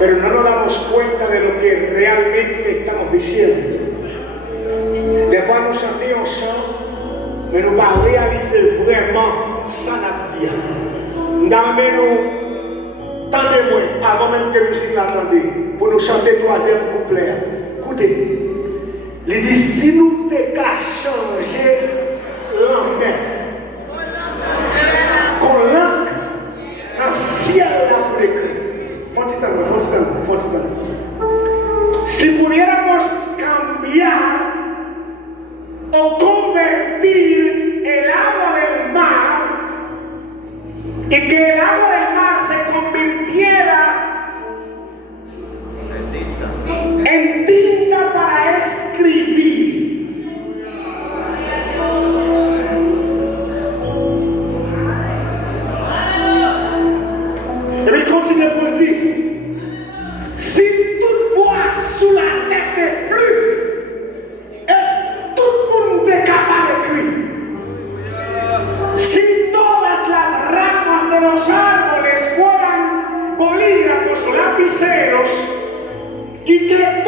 pero no nos damos cuenta de lo que realmente estamos diciendo. Des fois, nous chantons un chant, mais nous ne pas réaliser vraiment ça n'a dit. Nous tendez-moi avant même que la musique l'attendait pour nous chanter le troisième couplet. Écoutez, il dit si nous t'es qu'à changer l'année, qu'on langue dans le ciel là pour l'écrit. Si pudiéramos cambiar o convertir el agua del mar y que el agua del mar se convirtiera en tinta para escribir. Et il continue pour dire, si tout bois sous la tête n'est plus, et tout le monde est capable d'écrire, si todas las ramas de los árboles fueran bolígrafos o lapiceros, y que